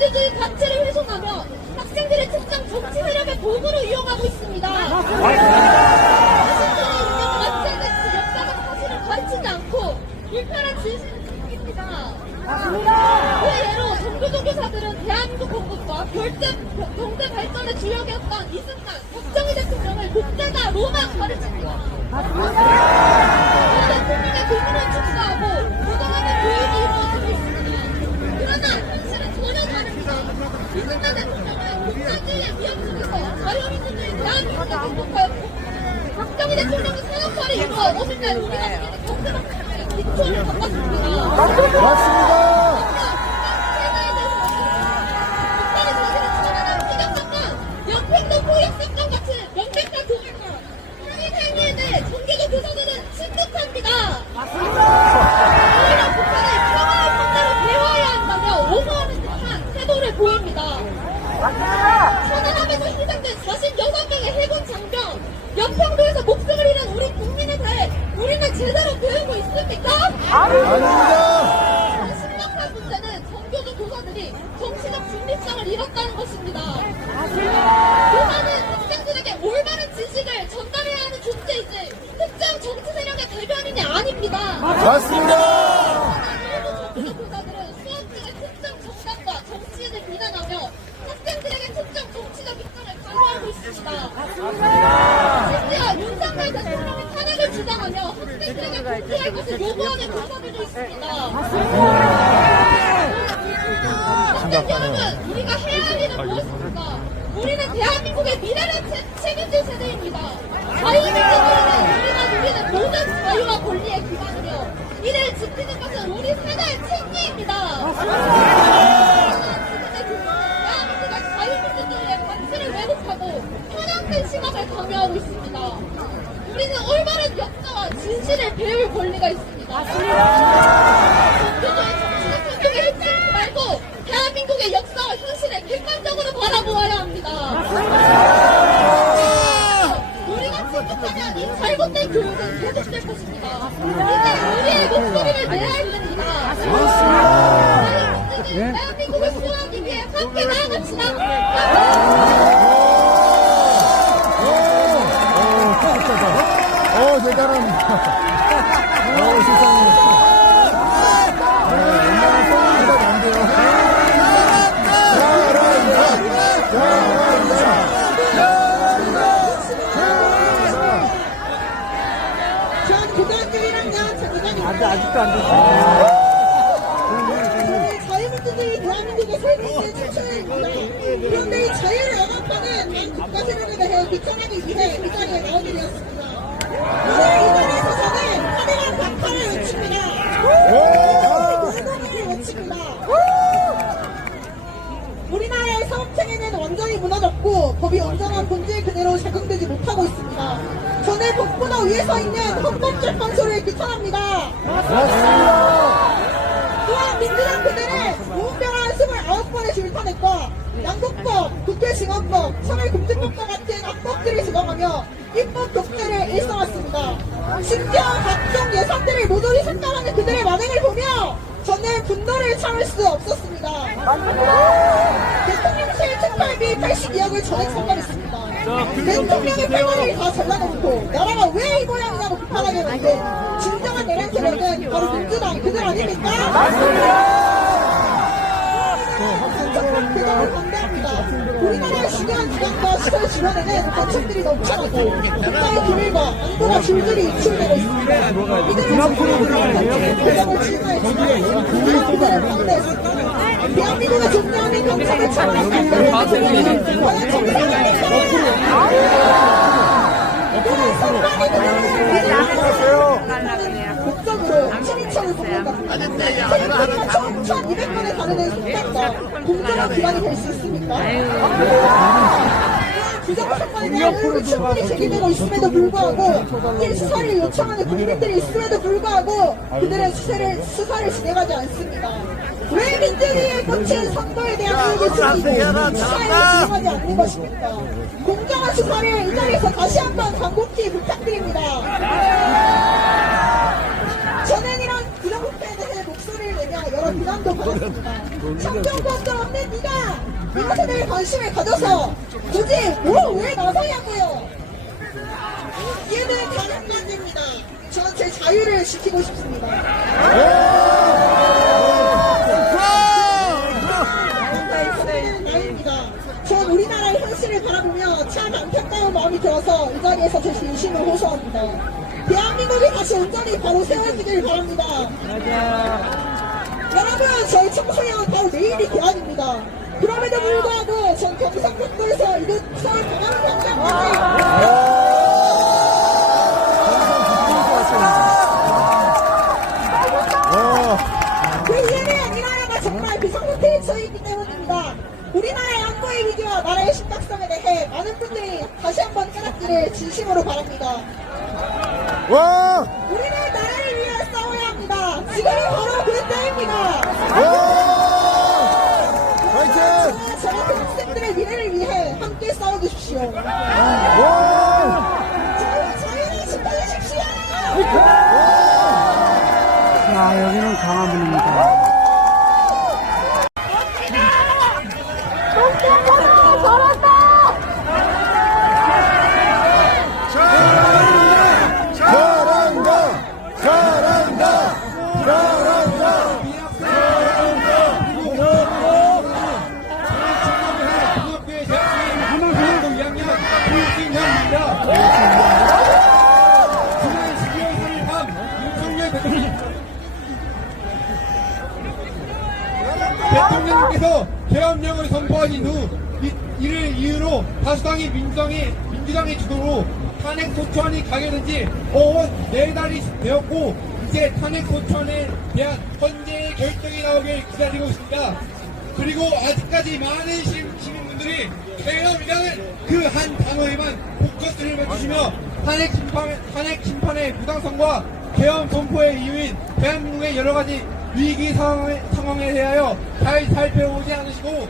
민주주의 가치를 훼손하며 학생들의 특정 정치 세력의 도구로 이용하고 있습니다. 자신들의 운명을 맞지 않는 역사적 사실을 가르치지 않고 불편한 진실을 숨깁니다. 그 예로 종교사들은 대한민국 건국과 경제 발전의 주역이었던 이승만, 박정희 대통령을 독재자로만 가르칩니다. 대통령의 고문을 축소하고 부정하는 교육이 이루어지고 있습니다. 그러나 현실은 전혀 다릅니다. 이승만 대통령은 국가주의의 위협 속에서 자유민주주의 대한민국을 건국하였고 박정희 대통령은 산업화를 이루어 오늘날 우리가 누리는 경제발전의 기초를 닦았습니다. 맞습니다. 연평도 포획사건 같은 명백한 도발과 상해 행위에 대해 전개적 교사들은 심각합니다. 오히려 북한의 평화의 상대로 대화해야 한다며 옹호하는 듯한 태도를 보입니다. 천안함에서 희생된 46명의 해군 장병, 연평도에서 목숨을 잃은 우리 국민에 대해 우리는 제대로 배우고 있습니까? 아닙니다. 심각한 문제는 전교조 교사들이 정치적 중립성을 잃었다는 것입니다. 교사는 학생들에게 올바른 지식을 전달해야 하는 존재이지 특정 정치 세력의 대변인이 아닙니다. 맞습니다. 일부 전교조 교사들은 수업 중에 특정 정당과 정치인을 비난하며 학생들에게 특정 정치적 입장을 강요하고 있습니다. 심지어 윤석열 대통령의 탄핵을 주장하며 학생들에게 복귀할 것을 요구하는 교사들도 있습니다. 학생 여러분, 우리가 해야 할 일은 무엇입니까? 우리는 대한민국의 미래를 책임질 세대입니다. 자유민주주의는 우리가 누리는 모든 자유와 권리에 기반으로 이를 지키는 것은 우리 세대의 책임입니다. 대한민국의 자유민주주의의 가치를 왜곡하고 편향된 시각을 강요하고 있습니다. 우리는 올바른 역사와 진실을 배울 권리가 있습니다. 전교조의 정치적 행동에 휩쓸리지 말고 대한민국의 역사와 현실을 객관적으로 바라보아야 합니다. 우리가 침묵하면 이 잘못된 교육은 계속될 것입니다. 이제 우리의 목소리를 내야 할 때입니다. 대한민국을 수호하기 위해 함께 나아갑시다. 대단합니다. 세상에. 얼마나 써보니까 안 돼요. 전 고등학교 1학년 장기자입니다. 아직도 안 됐어요. 저는 자유민주주의 대한민국의 설명에 추천입니다. 그런데 이 자유를 억압하는 국가 세력에 대해 비판하기 위해 이 자리에 나오게 되었습니다. 오늘 이 자리에서 저는 화려한 박파를 외칩니다. 공동을 외칩니다. 우리나라의 사업체계는 완전히 무너졌고 법이 온전한 본질 그대로 적용되지 못하고 있습니다. 저는 법보다 위에 서 있는 헌법재판소를 비판합니다. 또한 민주당 그들은 무분별한 29번의 질타넷과 양국법, 국회징원법, 사회공직법과 같은 악법들을 제정하며 입법 독재를 일삼았습니다. 심지어 각종 예산들을 모조리 삭감하는 그들의 만행을 보며 저는 분노를 참을 수 없었습니다. 대통령실 특활비 82억을 전액 선발했습니다. 대통령의 패거리를 다 잘라놓고 나라가 왜 이 모양이냐고 비판하게 만든 진정한 내란 세력은 바로 민주당 그들 아닙니까? 그들을 반대합니다. 우리나라의 중요한 기관과 시설 주변에는 거책들이 넘쳐나고 국가의 비밀과 안보가 줄줄이 유출되고 있습니다. 이들은 대통령을 지휘할 그들을 반대했습니다. 대한민국의 존재하는 경찰을 참여했습니다. 목적으로 12,000을 선택합니다. 1,200건에 달하는 선택과 공정한 기관이 될 수 있습니까? 부정선거에 대한 의혹이 충분히 제기되고 있음에도 불구하고 이 수사를 요청하는 국민들이 있음에도 불구하고 그들은 수사를 진행하지 않습니다. 왜 민주주의에 꽂힌 선거에 대한 의혹을 숨기고 수사를 진행하지 않는 것입니까? 공정한 수사를 이 자리에서 다시 한번 간곡히 부탁드립니다. 저는 이런 부정부패에 대해 목소리를 내며 여러 하면서 비난도 받았습니다. 참정권도 없는 네가 이것에 대해 관심을 가져서 굳이 왜 나서냐고요. 이해는 다른 가지입니다. 저는 제 자유를 지키고 싶습니다. 나입니다. 전 우리나라의 현실을 바라보며 참 안타까운 마음이 들어서 이 자리에서 제 진심을 호소합니다. 대한민국이 다시 온전히 바로 세워지길 바랍니다. 여러분, 저희 청소년 바로 내일이 개안입니다. 그럼에도 불구하고 전 경상북도에서 이곳 서울 강남광장까지 그 이유는 이 나라가 정말 비상사태에 처해 있기 때문입니다. 우리나라의 안보의 위기와 나라의 심각성에 대해 많은 분들이 다시 한번 깨닫기를 진심으로 바랍니다. 와! 우리는 나라를 위해 싸워야 합니다. 지금이 바로 그 때입니다. 화이팅! 저 같은 학생들의 미래를 위해 함께 싸워주십시오. 자유를 지켜주십시오. 자, 여기는 강화문입니다. 대통령님께서 계엄령을 선포하신 후 이를 이유로 다수당이 민주당의 주도로 탄핵 소추안이 가결된 지 4달이 되었고 이제 탄핵 소추안에 대한 헌재의 결정이 나오길 기다리고 있습니다. 그리고 아직까지 많은 시민분들이 계엄이라는 그 한 단어에만 포커스를 맞추시며 탄핵 심판의 부당성과 계엄 선포의 이유인 대한민국의 여러가지 위기 상황에 대하여 잘 살펴보지 않으시고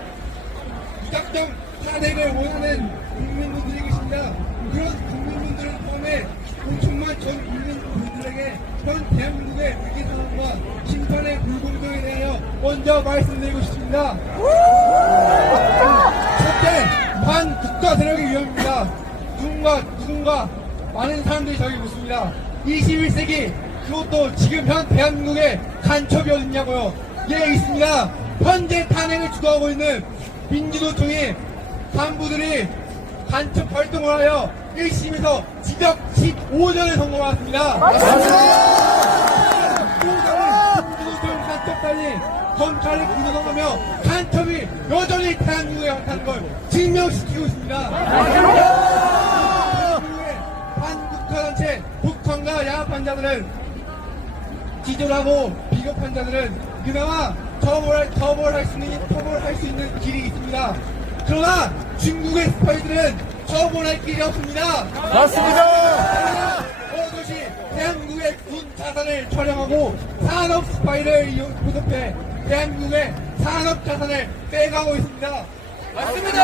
무작정 탄핵을 원하는 국민분들이 계십니다. 그런 국민분들을 포함해 5천만 전 국민분들에게 현 대한민국의 위기 상황과 심판의 불공정에 대하여 먼저 말씀드리고 싶습니다. 첫째, 반국가 세력의 위험입니다. 누군가 많은 사람들이 저기 묻습니다. 21세기 그것도 지금 현 대한민국에 간첩이 어딨냐고요. 예, 있습니다. 현재 탄핵을 주도하고 있는 민주노총의 간부들이 간첩 활동을 하여 1심에서 지적 15년을 선고받았습니다. 민주노총 간첩단이 검찰을 구성하며 간첩이 여전히 대한민국에 한다는 걸 증명시키고 있습니다. 대한민국의 반국가단체 북한과 야합한 자들은 기절하고 비겁한 자들은 그나마 처벌할 수 있는 길이 있습니다. 그러나 중국의 스파이들은 처벌할 길이 없습니다. 맞습니다! 어것이 대한민국의 군 자산을 촬영하고 산업 스파이를 보급해 대한민국의 산업 자산을 빼가고 있습니다. 맞습니다.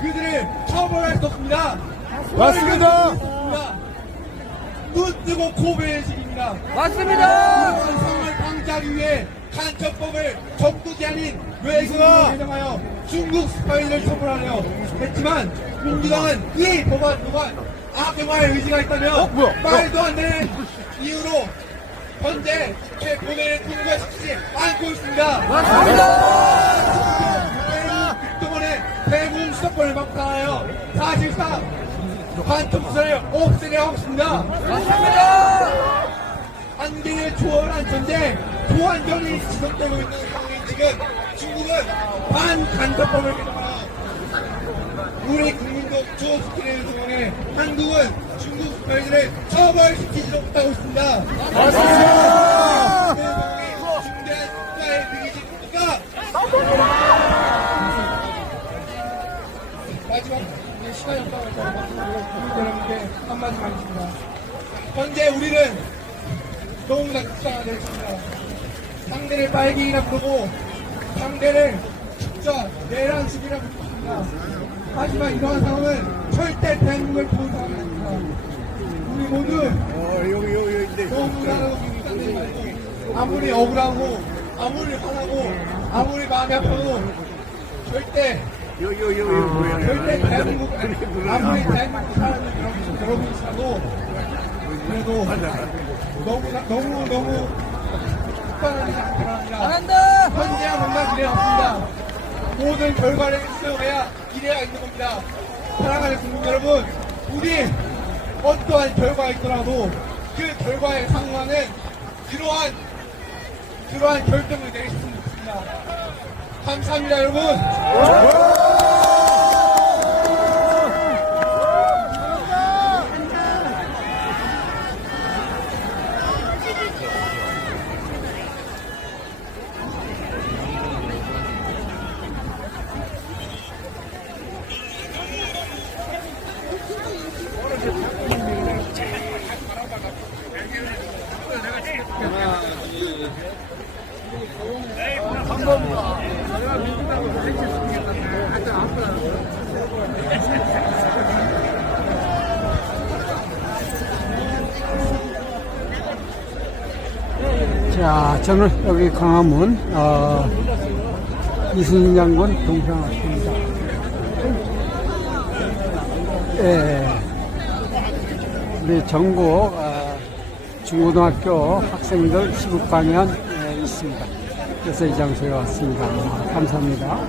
그들을 처벌할 수 없습니다. 맞습니다. 눈 뜨고 고배식입니다. 맞습니다. 이런 상황을 방지하기 위해 간첩법을 적극이 아닌 외국인을 개정하여 중국 스파이를 처벌하려 했지만 민주당은 이 법안 악용할 의지가 있다며 말도 안 되는 이유로 현재 국회본회의를 통과시키지 않고 있습니다. 맞습니다. 국정원의 대부분 수사권을 막강하여 사실상 간첩수사를 없애려 하고 있습니다. 한계를 초월한 전쟁, 소환전이 지속되고 있는 상황인 지금 중국은 반간첩법을 개정하여 우리 국민도 주어지키는 동안에 한국은 중국 스파이들을 처벌시키지도 못하고 있습니다. 맞습니다! 대한민국이 중대한 국가의 위기입니까? 마지막 시간이 없다고 해서 여러분께 한마디 하겠습니다. 현재 우리는 너무나 극상화되어 있습니다. 상대를 빨갱이라 부르고 상대를 진짜 내란식이라 부르고 있습니다. 하지만 이러한 상황은 절대 대한민국을 도운 상황이 아닙니다. 우리 모두 너무나 극단된 말고 아무리 억울하고 아무리 화나고 아무리 마음이 아파도 절대 대한민국 아무리 대한민국 사람이 여러분이 사도 그래도 너무 축하하는 잘한다. 현재야 뭔가 기대 없습니다. 모든 결과를 수용해야 기대가 있는 겁니다. 사랑하는 국민 여러분, 우리 어떠한 결과가 있더라도 그 결과에 상응하는 그러한 결정을 내리셨으면 좋겠습니다. 감사합니다, 여러분. 자, 저는 여기 광화문, 이순신 장군 동상학교입니다. 예, 우리 전국, 중고등학교 학생들 시국 강연 있습니다. 그래서 이 장소에 왔습니다. 감사합니다.